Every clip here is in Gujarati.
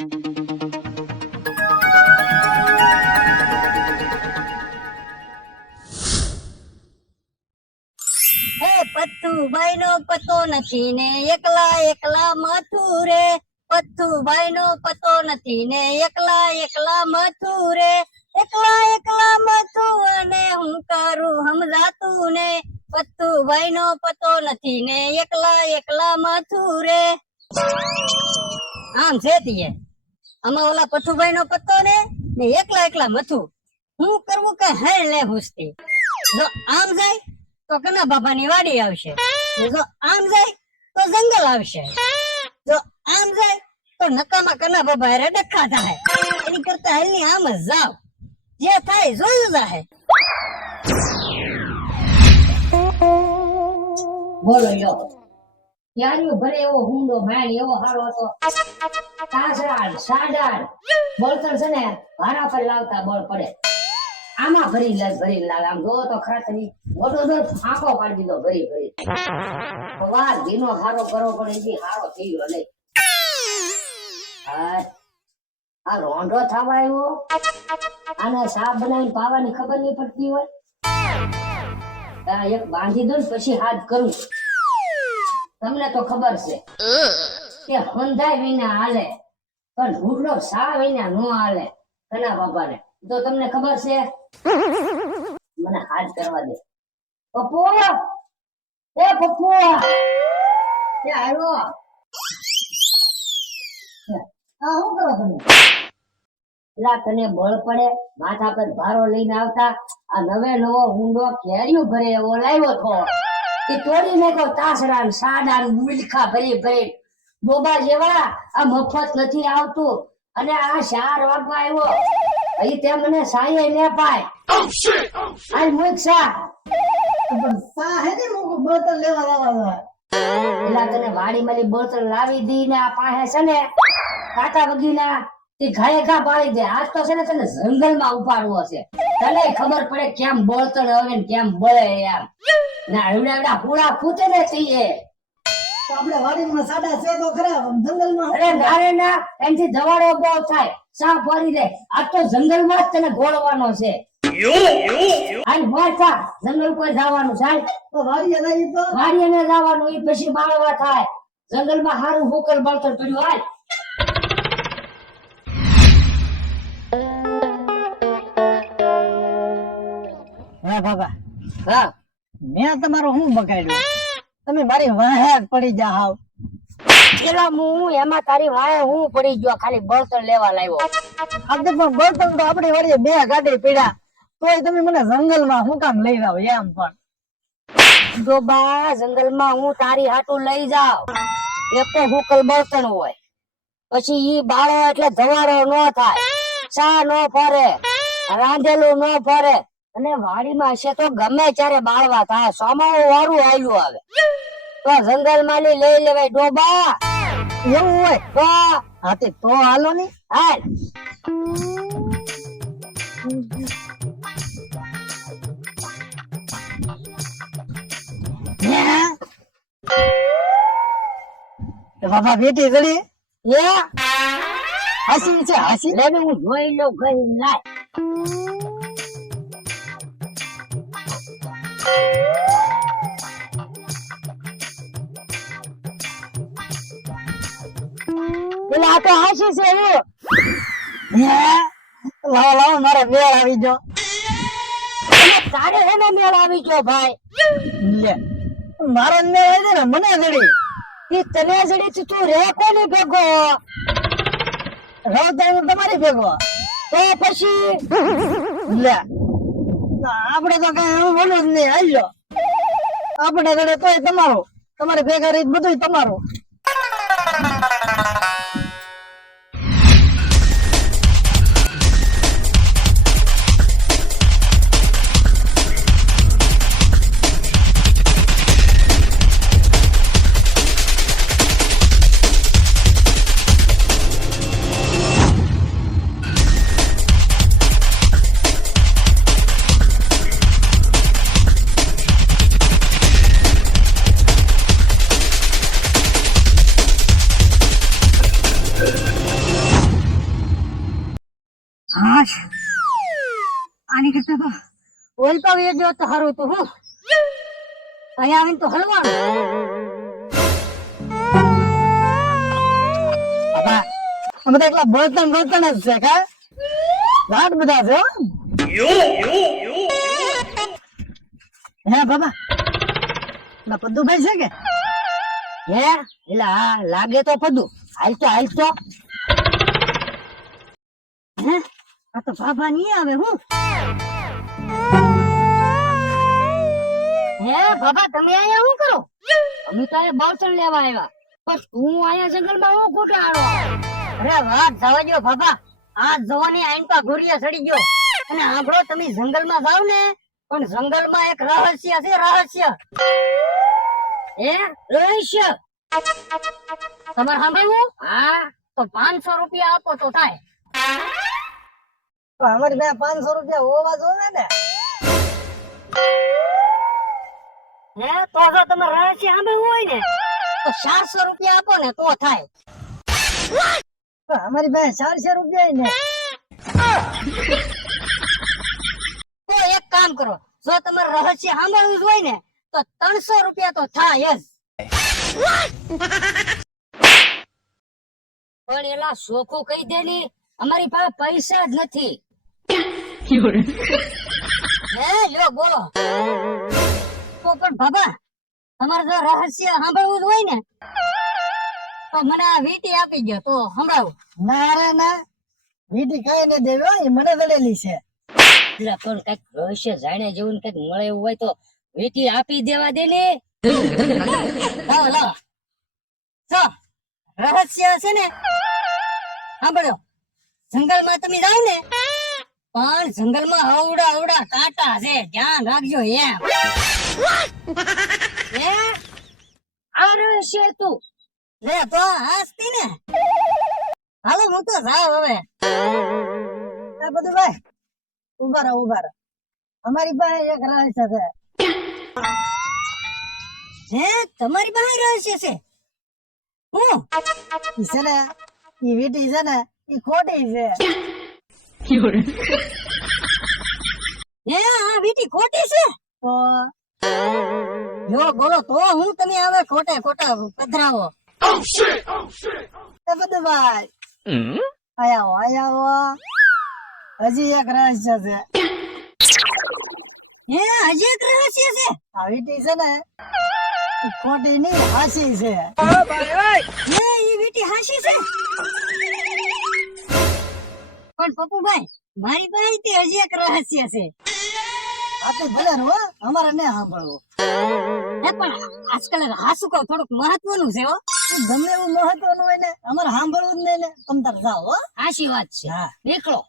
પથ્થુભાઈ એકલા એકલા મથું નો એકલા સમજાતું ને પથ્થુભાઈ નો. પતો નથી ને એકલા એકલા મથું આમ છે આમાં ઓલા પઠુભાઈ નો પત્તો ને ને એકલા એકલા મથું. હું કરવું કે હે લે હુસતી? જો આમ જાય, તો કના બાપાની વાડી આવશે. જો આમ જાય, તો જંગલ આવશે. જો આમ જાય, તો નકામા કના બાપા હારે ડખા થાય. એની કરતા હાલની આમ જાવ. જે થાય જોયું જાહે. બોલો યો ક્યાંયો ભરે એવો હુંડો ભાઈ એવો હારો હતો. કાસરાળ સાડાળ. બળતણ છે ને, ભારા પર લાવતા બળ પડે. આમાં ભરી લે ભરી લાવે આમ જો તો ખરા મોટો દર ફાંકો પાડી દીધો, ભરી ભરી. વાર ઘીનો હારો કરવો પડે જી હારો થઈ ગયો લે. આ રોંઢો થવા આવ્યો? આને સાપ બનાવીને પાવાની ખબર નહીં પડતી હોય? એક બાંધી દો ને, પછી હાથ કરું. તમને તો ખબર છે કે હંધાય વિના હાલે, પણ ઢૂંઢલો સા વિના નો હાલે કના બાપાને? તો તમને ખબર છે? મને હાથ કરવા દે. પપ્પુ! એ પપ્પુ! એ આવ્યો? આ શું કરો તમે? પેલા તને બળ પડે, માથા પર ભારો લઈને આવતા, આ નવે નવો હુંડો કેરીઓ ભરે એવો લાવ્યો તો એ તોડી નાખો તાસડા સાડા મુલખા ભરી ભરી બોબા જેવા આ મફત નથી આવતું. અને આ શાર વાગવા આવ્યો. અહીં તે મને સાયે ને પાય. આ મુક સા. હે ને મોકો બોતલ લેવા લાવવા એલા તને વાડી મળી બોતલ લાવી દી ને આ પાસે છે ને કાકા વગીના તે ઘાએ ઘા પાડી દે. આજ તો છે ને તને જંગલમાં ઉપાડવો છે. તને ખબર પડે કેમ બોલતળ હવે ને કેમ બળે યાર ના માં ફૂટે ને તીએ આપણે વાડીમાં સાડા છે તો ખરા જંગલમાં. અરે ના રે ના એનથી દવાડો બહુ થાય. સા ફરી દે. આ તો જંગલમાં જ તને ગોળવાનો છે. હાલ મોર જંગલ કોઈ જવાનું સાહેબ તો વાડીએ જઈએ તો. વાડીએ ને જવાનું એ પછી બાળવા થાય. જંગલમાં હારું હોકર બળતર પડ્યું હાલ. હા બાબા. હા. મેં તમારું શું બગાડ્યું? તમે મારી વાહે જ પડી જા હાવ પેલા હું એમાં તારી વાહે હું પડી ગયો ખાલી બળતણ લેવા લાવ્યો આપણે પણ બળતણ તો આપણી વાળી બે ગાડી પીડા. તોય તમે મને જંગલમાં હું કામ લઈ જાવ એમ પણ. જો બા જંગલમાં હું તારી હાટું લઈ જાઉં એક તો હુકલ બળતણ હોય. પછી ઈ બાળો એટલે ધવારો ન થાય. ચા ન ફરે? રાંધેલું ન ફરે? અને વાડીમાં છે તો ગમે ત્યારે બાળવા થાય સોમાવું વારું આયલું આવે. તો જંગલમાં લઈ લેવાય ડોબા. એવું હોય તો હાથી તો હાલો ને. હાલ. બાબા બેટી જડી હસી છે, હસી. લે હું જોઈ લઉં, ગઈ લાય. પેલા તો હાસી છે એવું. લાવો લાવો, મારે મેળ આવી ગયો. તારે એને મેળ આવી ગયો ભાઈ? લે, મારો મેળ આવી ને, મને જડી. એ તને જડી તું રે કોની ભેગો? રહો તો તમારી ભેગો. તો પછી? લે ના, આપણે તો કઈ એવું બોલું જ નહીં હાલ્યો. આપડે જોડે તોય તમારો. તમારી ભેગા રીત બધું તમારું. ઓઇલ એક ગયો તો હારું તો હું. અહીંયા આવીને તો હલવાનું. અમે તો એકલા બળતણ બળતણ જ છે, કા? લાડ બધા છે, હે. બાબા. ના પદ્દુભાઈ છે કે? હે એટલે હા, લાગે તો પદ્દુ. હાલ તો હાલ તો હે, આ તો બાબા નહીં આવે, હું. હે બાબા, તમે અહીંયા શું કરો? અમે તો અહીંયા બાવસણ લેવા આવ્યા. પણ તું અહીંયા જંગલમાં હું કૂટાડો અરે વાત જવા દો બાબા. આ જવાની આઈન પા ઘોડિયા સડી ગયો. અને આંભળો તમે જંગલમાં જાવ ને, પણ જંગલમાં એક રહસ્ય છે, રહસ્ય. હે રહસ્ય. તમારે સાંભળવું? હા, તો પાંચસો રૂપિયા આપો તો થાય. અમારી બે પાંચસો રૂપિયા હોવા જોવે ને. હે? તો જો તમે રહસ્ય સાંભળવું હોય ને તો ચારસો રૂપિયા આપો ને તો થાય. અમારી પાસે ચારસો રૂપિયા ને. તો એક કામ કરો જો તમારે રહસ્ય સાંભળવું જ હોય ને તો ત્રણસો રૂપિયા તો થાય જ. પણ એલા સોખું કહી દે ને અમારી પાસે પૈસા જ નથી. હે લ્યો બોલો. તો પણ બાબા તમારે જો રહસ્ય સાંભળવું જ હોય ને તો મને આ વીટી આપી ગયો તો સંભળાવું. ના રે ના વીટી કઈ ને દેવ્યો એ મને દળેલી છે. એટલે પણ કંઈક રહસ્ય જાણે જેવું કંઈક મળે એવું હોય તો વીટી આપી દેવા દે ને. લાવો લાવો. જો રહસ્ય છે ને સાંભળો. જંગલમાં તમે જાઓ ને પણ જંગલમાં અવડા અવડા કાંટા છે. ધ્યાન રાખજો એ હે? આ રહસ્ય તું લે તો હાસતી ને. હાલો હું તો જાવ હવે. આ બધું ભાઈ ઊભા રહો ઊભા રહો. અમારી પાસે એક રહસ્ય છે. હે તમારી પાસે રહસ્ય છે? હું? છે ને ઈ વીટી છે ને ઈ ખોટી છે. હે આ વીટી ખોટી છે તો જો બોલો તો હું તમે હવે ખોટે ખોટા પધરાવો એ બધું ભાઈ આયા આયા હજી એક રહસ્ય છે. હે હજી એક રહસ્ય છે. આ વીટી છે ને ખોટી નહીં હાસી છે. હે ઈ વીટી હાસી છે. પણ પપ્પુભાઈ મારી પાસે તે હજી એક રહસ્ય છે. આ તો ભલે રો અમારે ને સાંભળવો. હે પણ આજકાલ હાસુ કહું થોડુંક મહત્વનું છે હો. ગમે એવું મહત્વનું હોય ને અમારે સાંભળવું જ નહીં ને. તમ તાર જાઓ હો. આશી વાત છે. હા. નીકળો.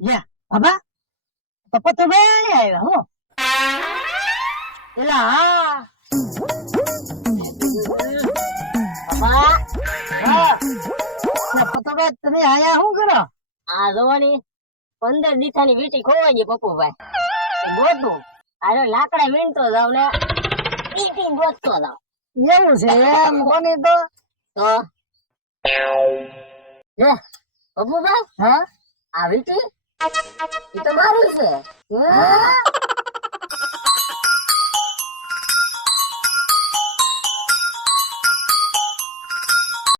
લે બાબા પપ્પા તો ભાઈ આવ્યા હો. એલા હા. લે તમે આયા શું કરો? આ જોવાની પંદર દીથાની વીટી ખોવાઈ ગઈ પપ્પુભાઈ. ગોતું. આરે લાકડા વીણતો જાવ ને વીટી ગોતતો જાવ એવું છે એમ? કોની તો? તો? લે પપ્પુભાઈ? હા? આ વીટી? એ તો મારું છે. હે?